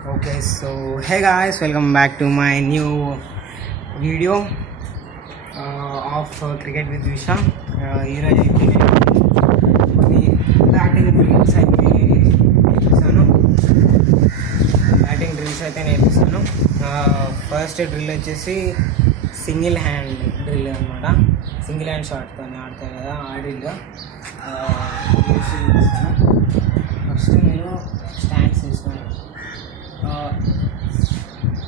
Okay, so hey guys, welcome back to my new video of cricket with Visha. ఈరోజు అయితే కొన్ని batting drills అయితే నేర్పిస్తాను. First drill వచ్చేసి సింగిల్ హ్యాండ్ డ్రిల్ అనమాట. సింగిల్ హ్యాండ్ షాట్తో ఆడతారు కదా, ఆ డ్రిల్ ఫస్ట్ నేను స్టాండ్స్ తీసుకున్నాను.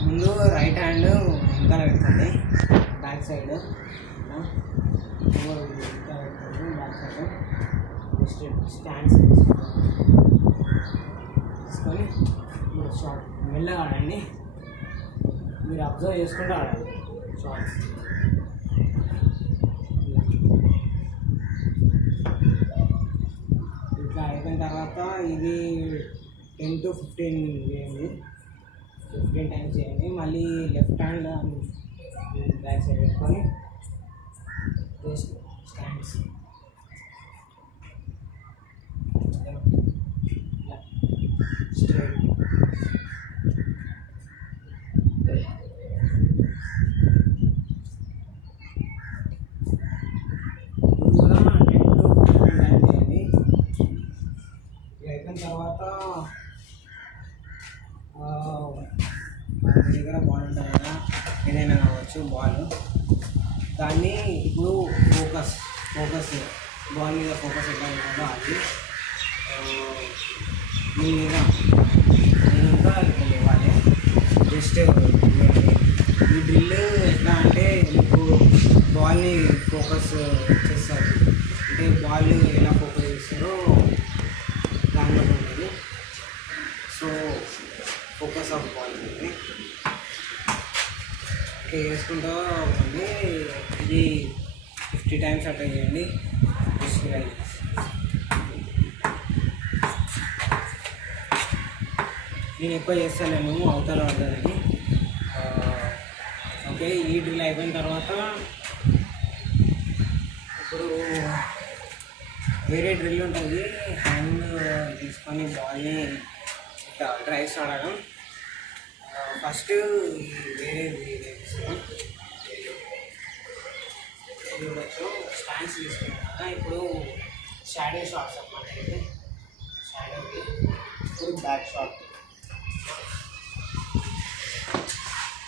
ముందు రైట్ హ్యాండ్ వెనకాల పెట్టుకోండి, back side back side just stands తీసుకొని షార్ట్ మెల్లగా ఆడండి. మీరు అబ్జర్వ్ చేసుకుంటూ ఆడాలి షార్ట్స్. ఇట్లా అయిపోయిన తర్వాత ఇది 10 to 15 చేయండి, 15 టైమ్స్ చేయండి. మళ్ళీ లెఫ్ట్ హ్యాండ్ బ్యాక్ సైడ్ పెట్టుకొని జస్ట్ స్టాండ్స్ స్ట్రైట్. కూడా 10 to 15 టైమ్స్ చేయండి. ఇది అయిపోయిన తర్వాత మీ దగ్గర బాల్ ఉంటుంది కదా, ఏదైనా కావచ్చు బాల్, దాన్ని ఇప్పుడు ఫోకస్ బాల్ మీద ఫోకస్ ఎట్లా ఉంటుందో అది మీ మీద ఇవ్వాలి. జస్ట్ ఈ డ్రిల్ ఎట్లా అంటే మీకు బాల్ని ఫోకస్ చేస్తారు, అంటే బాల్ ఎలా ఫోకస్ చేస్తారో దానిలో ఉంటుంది. సో ఫోకస్ ఆఫ్ బాల్ అనేది వేసుకుంటూ ఉంటుంది. ఇది 50 టైమ్స్ అట్లా చేయండి. నేను ఎక్కువ చేస్తాను అవతల పడుతుందని. ఓకే, ఈ డ్రిల్ అయిపోయిన తర్వాత ఇప్పుడు వేరే డ్రిల్ ఉంటుంది. హ్యాండ్ తీసుకొని బాల్ని ఇట్లా డ్రైవ్స్ ఆడడం. ఫస్ట్ వేరే చూడవచ్చు, స్టాండ్స్ తీసుకున్నాం కదా. ఇప్పుడు షాడో షాట్స్ అన్నమాట. అయితే షాడోకి ఇప్పుడు బ్యాక్ షాట్,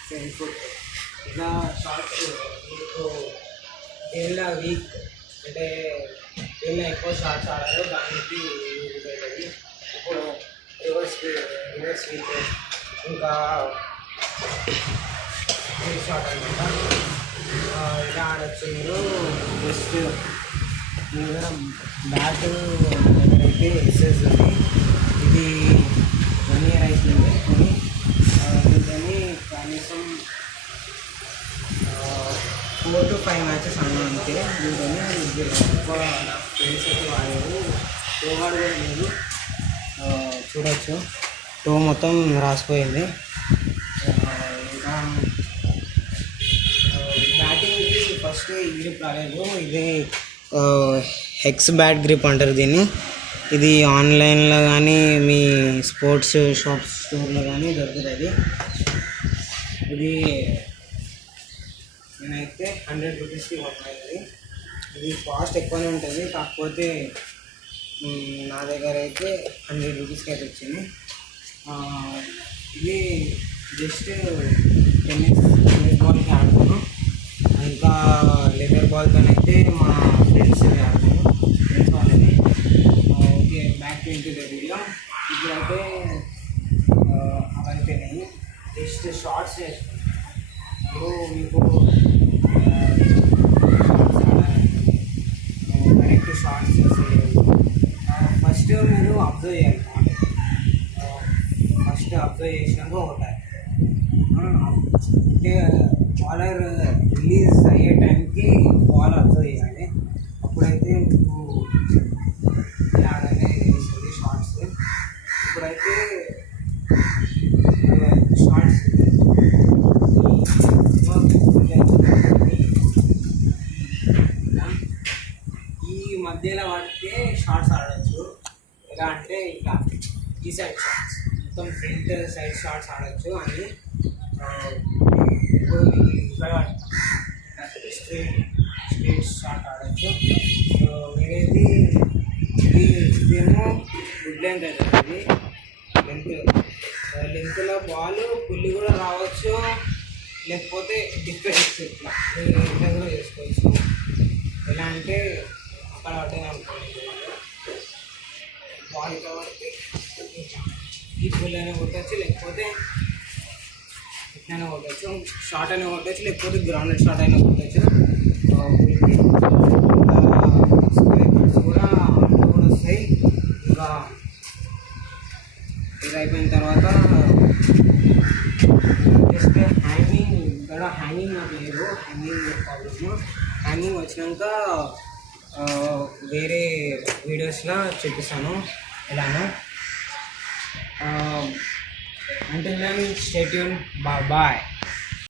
ఫ్రంట్ ఫుట్, ఇలా షాట్స్. మీకు దేనిలో వీక్ అంటే దేనిలో ఎక్కువ షాట్స్ ఆడాలో దానికి యూజ్ అవుతుంది. ఇప్పుడు రివర్స్ వీక్, ఇంకా షాట్ అనమాట. ఇలా ఆడచ్చు మీరు. జస్ట్ మీ దగ్గర బ్యాట్ దగ్గరైతే ఎక్సైజ్ ఉంది. ఇది 1 year అయిపోయింది కొని. దీన్ని కనీసం 4 to 5 మ్యాచెస్ అన్నా అంతే. దీంతో ఎక్కువ నా ఫ్రెండ్స్ అయితే వాడేది. టోగాడు కూడా లేదు, చూడవచ్చు టో మొత్తం రాసిపోయింది. ఇంకా బ్యాటింగ్కి ఫస్ట్ ఈ గ్రిప్ రాలేదు. ఇది హెక్స్ బ్యాట్ గ్రిప్ అంటారు దీన్ని. ఇది ఆన్లైన్లో కానీ మీ స్పోర్ట్స్ షాప్ స్టోర్లో కానీ దొరుకుతుంది. ఇది నేనైతే 100 రూపీస్కి కొన్నాను. ఇది కాస్ట్ ఎక్కువనే ఉంటుంది, కాకపోతే నా దగ్గర అయితే 100 రూపీస్కి అయితే వచ్చింది. ఇది జస్ట్ టెన్నిస్ బాల్కి ఆడుతాను. ఇంకా లెదర్ బాల్తో అయితే మా ఫ్రెండ్స్ ఆడతాను, ఫ్రెండ్స్ వాళ్ళని. ఓకే, బ్యాక్ టు ఇంటి దగ్గరలో ఇప్పుడైతే అవైపోయినాయి. జస్ట్ షార్ట్స్ చేసుకున్నాను. ఇప్పుడు మీకు కరెక్ట్ షార్ట్స్ ఫస్ట్ మీరు అబ్జర్వ్ చేయాలి. ఫస్ట్ అబ్జర్వ్ చేసినాక ఒకటి అంటే బాలర్ రిలీజ్ అయ్యే టైంకి బాల్ అబ్జర్వ్ చేయాలి. అప్పుడైతే మీకు ఇలాగనే వేస్తుంది షార్ట్స్. ఇప్పుడైతే షార్ట్స్ ఈ మధ్యలో పడితే షార్ట్స్ ఆడవచ్చు. ఎలా అంటే ఇట్లా ఈ సైడ్ షార్ట్స్ మొత్తం ఫ్రంట్ సైడ్ షాట్స్ ఆడచ్చు అని. ఇప్పుడు ఇక్కడ స్ట్రీట్ షాట్ ఆడచ్చు. వేరేది ఇదేమో గుడ్ లెంత్ అవుతుంది. లెంత్లో బాల్ పుల్లి కూడా రావచ్చు, లేకపోతే డిఫెన్స్ ఇట్లా కూడా చేసుకోవచ్చు. ఎలా అంటే అక్కడ పడ్డాయి అనుకోండి బాల్ కాబట్టి ఈ పుల్ అయినా కొట్టచ్చు, లేకపోతే ఇట్లైనా కొట్టచ్చు. షార్ట్ అయినా కొట్టచ్చు, లేకపోతే గ్రౌండెడ్ షార్ట్ అయినా కొట్టచ్చు. పుల్కి స్క్వేర్ కట్స్ కూడా వస్తాయి. ఇంకా ఇది అయిపోయిన తర్వాత జస్ట్ హ్యాంగింగ్, ఇక్కడ హ్యాంగింగ్ నాకు లేదు, హ్యాంగింగ్ ప్రాబ్లమ్. హ్యాంగింగ్ వచ్చినాక వేరే వీడియోస్లో చూపిస్తాను ఎలానో. Until then, stay tuned. Bye bye.